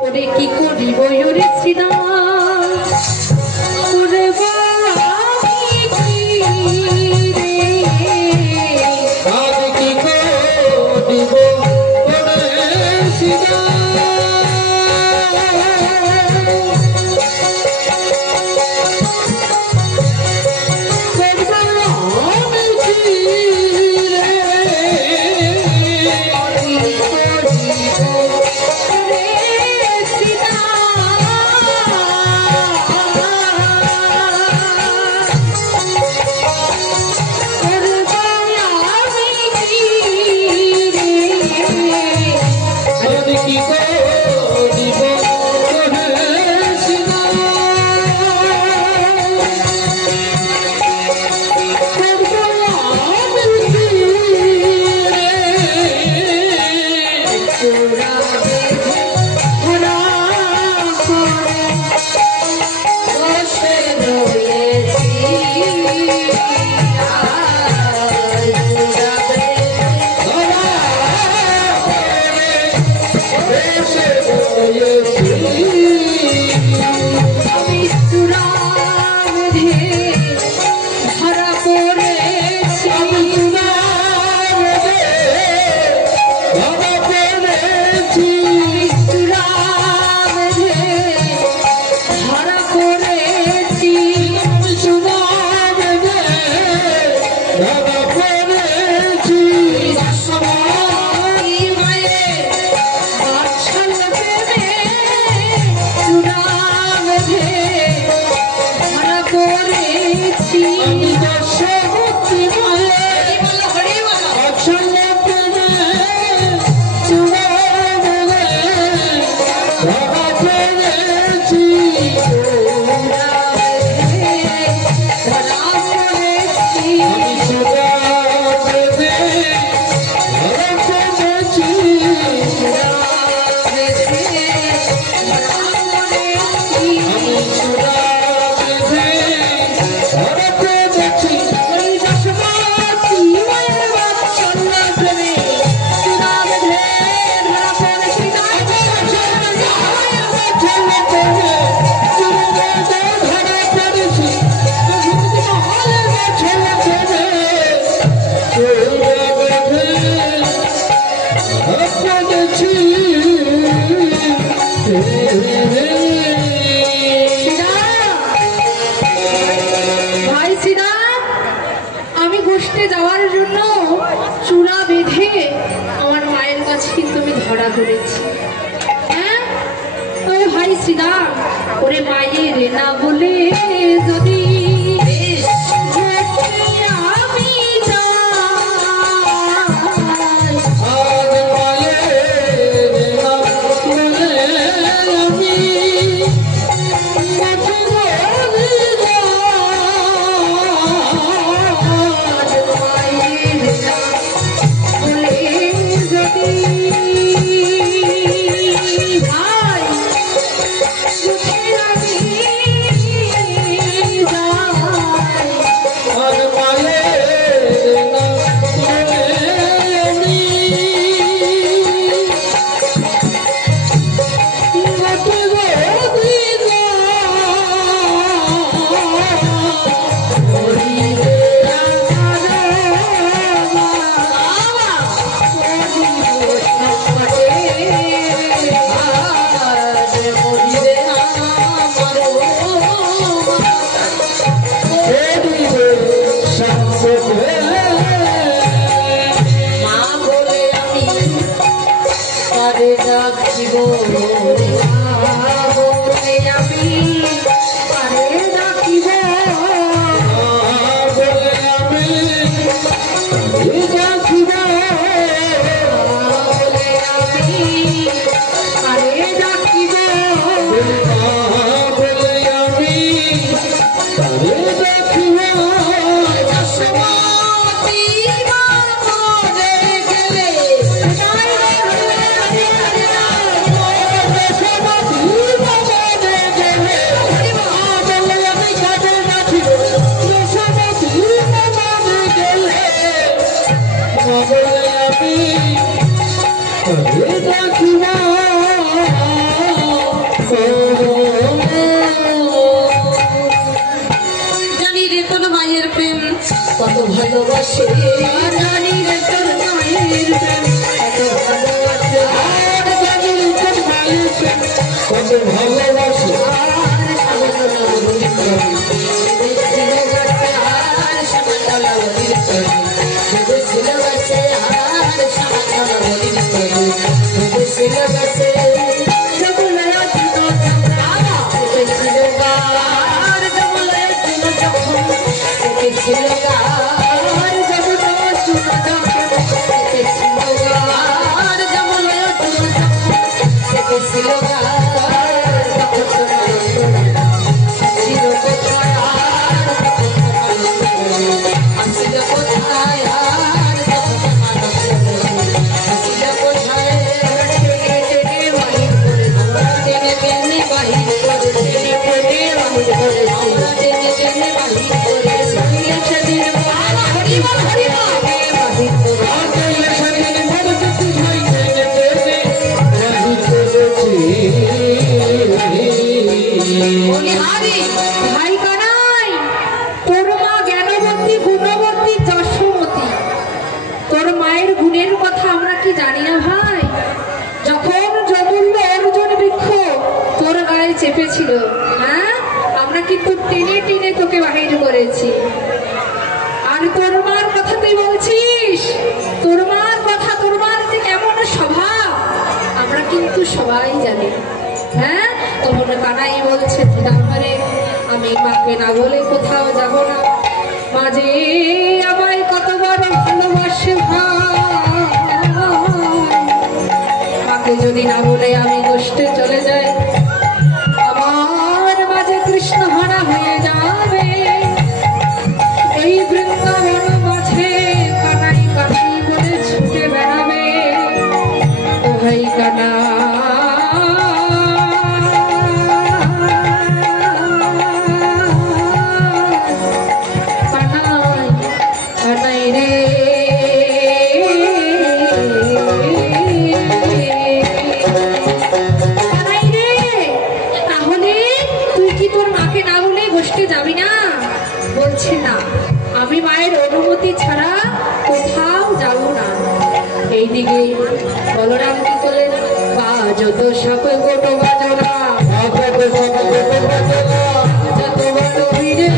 ওরে কি করিব ওরে শ্রীরাম ওরে বাবা কি রে আরে কি করিব ওরে শ্রীরাম হয়েছিল, হ্যাঁ? আমরা কিন্তু টেনে টেনে তোকে বাহির করেছি। আর তোর মার কথা তুই বলছিস, তোর মার কথা, তোর মার যে কেমন স্বভাব আমরা কিন্তু সবাই জানি, হ্যাঁ? তখন কানাই বলছে, তারপরে আমি মাকে না বলে কোথাও যাব না। মাঝে আমায় কত বড় ভালোবাসে ভাই, মাকে যদি না বলে আমি কষ্টে চলে যাই, আমার মাঝে কৃষ্ণ হারা হয়ে যাবে। এই বৃন্দাবন মাঝে কানাই কানাই বলে ছুটে বেড়াবে। ও ভাই কানা যাবি না? বলছে না, আমি মায়ের অনুমতি ছাড়া কোথাও যাব না। এইদিকে বলরাম কি করলেন? বাজত সাপে গোটো বাজনা, যত বড় বীরে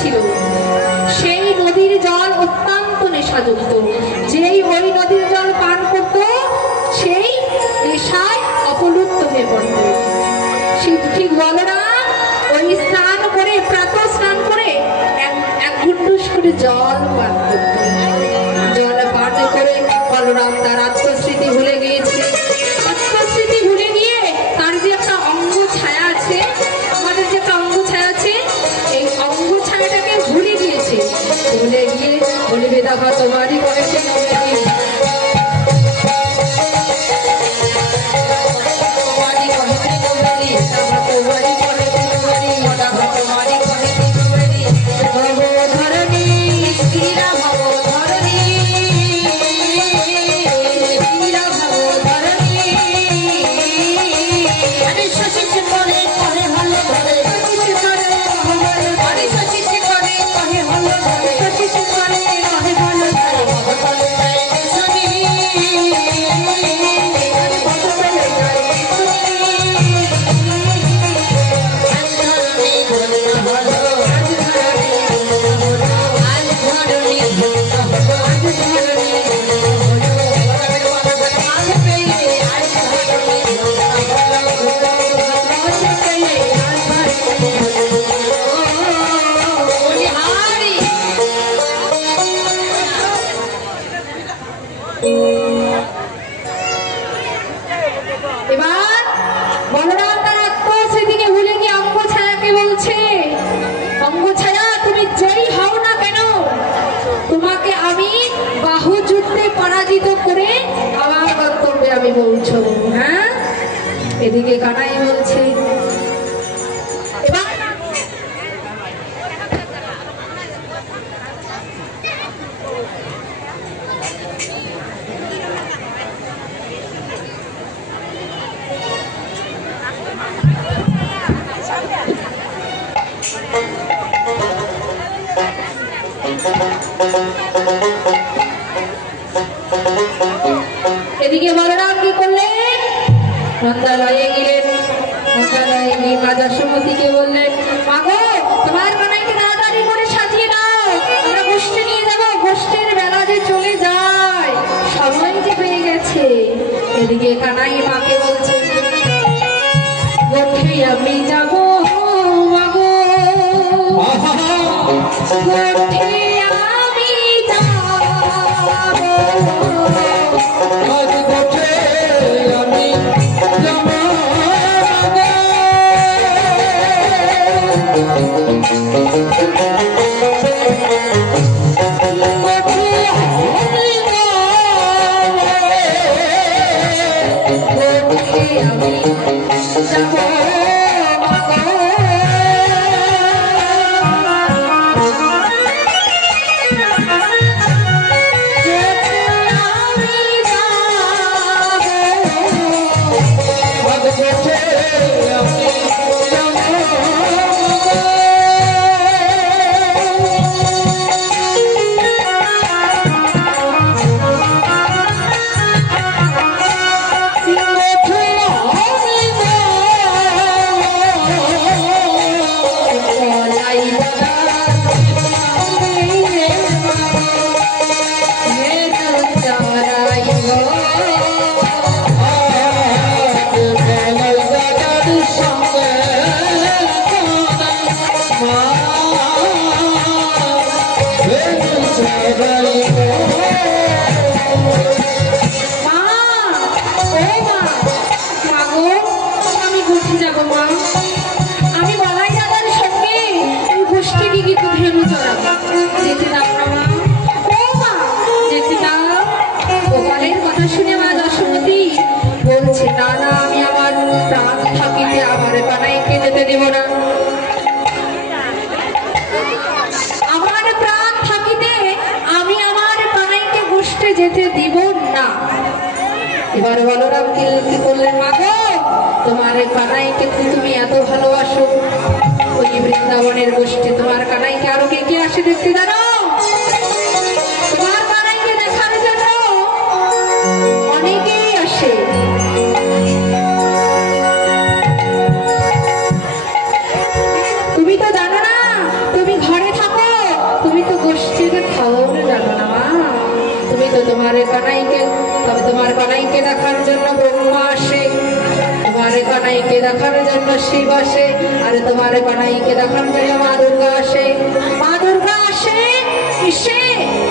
ছিল। সেই নদীর জল অত্যন্ত নেশাযুক্ত। যেই ওই নদীর জল পান করত সেই নেশায় অপলুপ্ত হয়ে পড়ত। ঠিক বলরাম ওই স্নান করে, প্রাতঃ স্নান করে এক ঘুটুস করে জল পান করত। জল পান করে বলরাম তার আত্মস্মৃতি ভুলে গিয়েছে। আত্মস্মৃতি ভুলে গিয়ে তার যে একটা অঙ্গ ছায়া আছে, আমাদের যে একটা অঙ্গ ছায়া আছে, এই অঙ্গ ছায়াটাকে ভুলে গিয়েছে। ভুলে গিয়ে বলিবে দেখা তোমারই করেছে পৌঁছবো। হ্যাঁ, এদিকে কানাই বলছে এদিকে বলরাম কি করলেন? নন্দালয়ে গেলেন। এবার বলরাম কি করলেন, মা গো তোমার কানাইকে তুমি এত ভালোবাসো, ওই বৃন্দাবনের গোষ্ঠী তোমার কানাইকে আরো কে কে আসে দেখতে জানো? তোমার কানাইকে দেখার জন্য অনেকেই আসে। তুমি তো জানো না, তুমি ঘরে থাকো, তুমি তো গোষ্ঠীতে খবর জানো না মা। তুমি তো তোমার কানাইকে, তবে তোমার কানাইকে দেখার জন্য ব্রহ্মা আসে, তোমার কানাইকে দেখার জন্য শিব আসে, আর তোমার কানাইকে দেখার জন্য মা দুর্গা আসে। মা দুর্গা আসে, এসে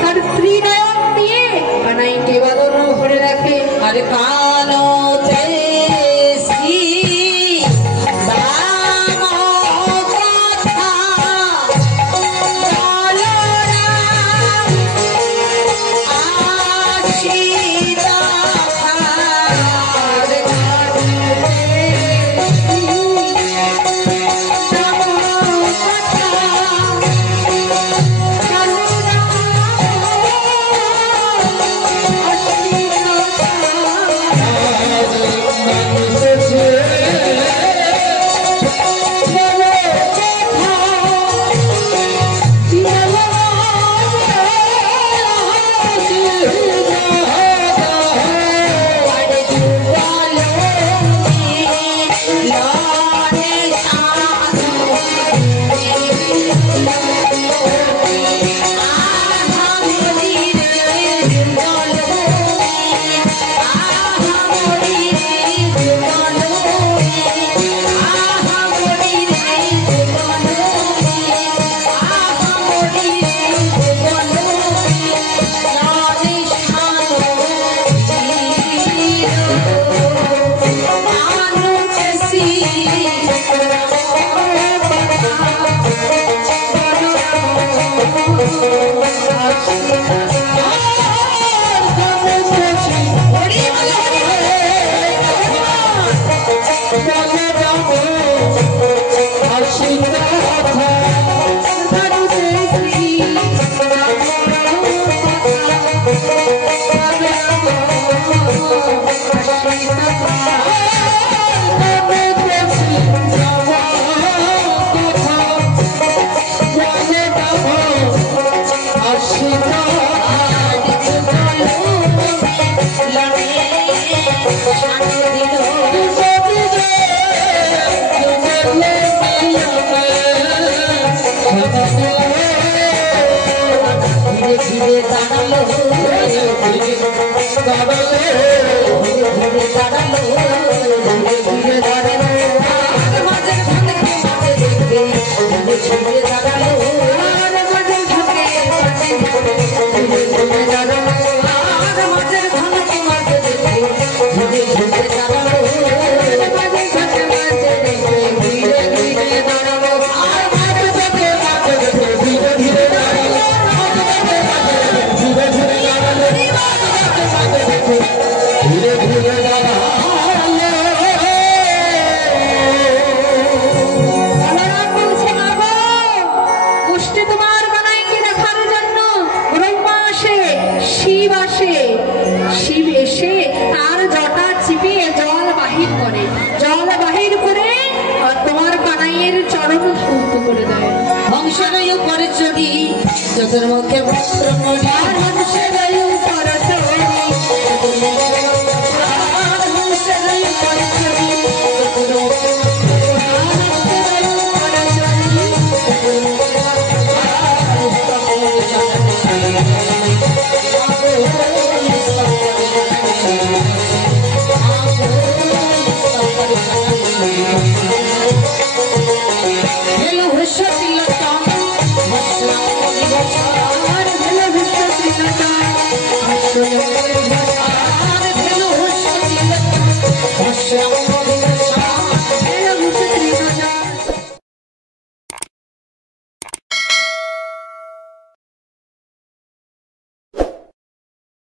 তার ত্রিনয়ন দিয়ে কানাইকে বাঁধন ভরে রাখে। আর কালো ধীরে চোখের মুখে বস্ত্র পরে